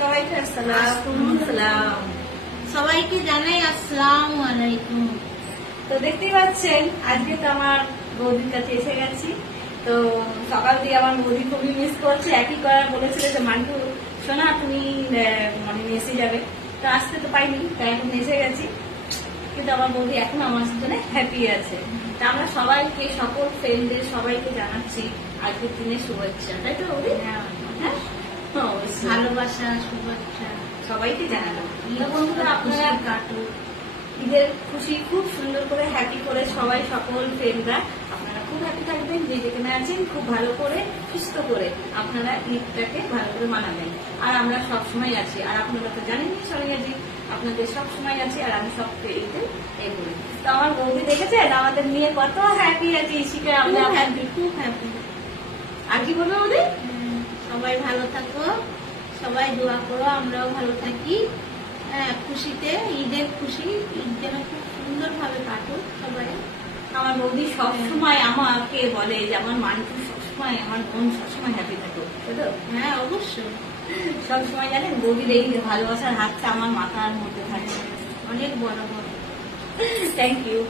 সবাইকে আসসালাম। সবাইকে জানাই আসসালামু আলাইকুম। তো দেখতেই পাচ্ছেন আজকে তো আমার বৌদির কাছে এসে গেছি। তো সকাল দিয়ে আমার বৌদি খুবই মিস করছে। একই করার বলেছিল যে মান্টু শোনা তুমি মানে এসে যাবে, তো আসতে তো পাইনি, তাই এখন এসে গেছি। কিন্তু আমার বৌদি এখন আমার জন্য হ্যাপি আছে। তা আমরা সবাইকে, সকল ফ্রেন্ডদের সবাইকে জানাচ্ছি আজকের দিনের শুভেচ্ছা, তাই তো বৌদি? হ্যাঁ, অবশ্যই ভালোবাসা, শুভেচ্ছা সবাইকে জানালাম। বন্ধুরা, আপনারা কাটুক, ঈদের খুশি খুব সুন্দর করে হ্যাপি করে সবাই, সকল ফ্রেন্ডরা আপনারা খুব হ্যাপি থাকবেন, যে যেখানে আছেন খুব ভালো করে সুস্থ করে আপনারা ঈদটাকে ভালো করে মানাবেন। আর আমরা সব সময় আছি, আর আপনারা তো জানেনই সবাই আপনাদের সব সময় আছে, আর আমি সব ঈদে এই করি। তো আমার বৌদি দেখেছেন আমাদের নিয়ে কত হ্যাপি আছে, শিখে আমরা খুব হ্যাপি। আর কি বলবো বৌদি? সবাই ভালো থাকো, সবাই দোয়া করো আমরাও ভালো থাকি। হ্যাঁ, খুশিতে, ঈদের খুশি, ঈদ যেন খুব সুন্দর ভাবে কাটুক সবাই। আমার বৌদি সবসময় আমাকে বলে যে আমার মান্টু সবসময়, আমার বোন সবসময় হ্যাপি থাকো, তাই তো? হ্যাঁ, অবশ্যই। সবসময় জানেন বৌদির এই ভালোবাসার হাতটা আমার মাথার মধ্যে থাকে। অনেক বড় বড়। Thank you.